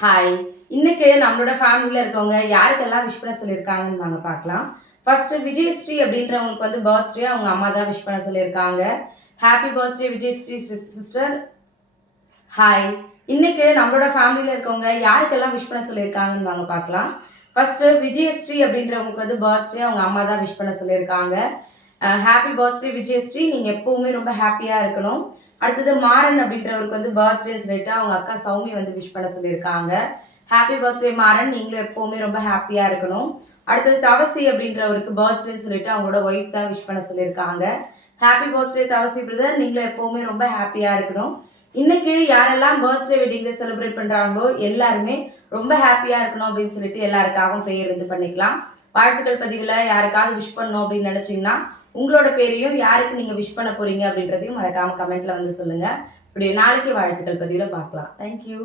Hi. இன்னைக்கு நம்மளோட ஃபேமிலில இருக்கவங்க யாருக்கெல்லாம் விஷ் பண்ண சொல்லியிருக்காங்கன்னு வாங்க பார்க்கலாம். ஃபர்ஸ்ட் விஜயஸ்ரீ அப்படின்றவங்களுக்கு வந்து பர்த்டே அவங்க அம்மா தான் விஷ் பண்ண சொல்லியிருக்காங்க. Happy birthday Vijayasri sister. Hi. இன்னைக்கு நம்மளோட ஃபேமிலில இருக்கவங்க யாருக்கெல்லாம் விஷ் பண்ண சொல்லியிருக்காங்கன்னு வாங்க பார்க்கலாம். ஃபர்ஸ்ட் விஜயஸ்ரீ அப்படின்றவங்களுக்கு வந்து பர்த்டே அவங்க அம்மா தான் விஷ் பண்ண சொல்லியிருக்காங்க. ஹாப்பி பர்த்டே விஜயஸ்ரீ, நீங்க எப்பவுமே ரொம்ப ஹாப்பியா இருக்கணும். அடுத்தது மாறன் அப்படின்றவருக்கு வந்து பர்த்டே சொல்லிட்டு அவங்க அக்கா சௌமி வந்து விஷ் பண்ண சொல்லியிருக்காங்க. ஹாப்பி பர்த்டே மாறன், நீங்களும் எப்பவுமே ரொம்ப ஹாப்பியா இருக்கணும். அடுத்தது தவசி அப்படின்றவருக்கு பர்த்டேன்னு சொல்லிட்டு அவங்களோட ஒய்ஃப் தான் விஷ் பண்ண சொல்லியிருக்காங்க. ஹாப்பி பர்த்டே தவசி பிரதர், நீங்களும் எப்பவுமே ரொம்ப ஹாப்பியா இருக்கணும். இன்னைக்கு யாரெல்லாம் பர்த்டே வெட்டிங் டே செலிப்ரேட் பண்றாங்களோ எல்லாருமே ரொம்ப ஹாப்பியா இருக்கணும் அப்படின்னு சொல்லிட்டு எல்லாருக்காகவும் ப்ரேயர் வந்து பண்ணிக்கலாம். வாழ்த்துக்கள் பதிவுல யாருக்காவது விஷ் பண்ணணும் அப்படின்னு நினைச்சீங்கன்னா உங்களோட பேரையும் யாருக்கு நீங்க விஷ் பண்ண போறீங்க அப்படின்றதையும் மறக்காம கமெண்ட்ல வந்து சொல்லுங்க. இப்படி நாளைக்கு வாழ்த்துக்கள் பதிவுல பார்க்கலாம். தேங்க்யூ.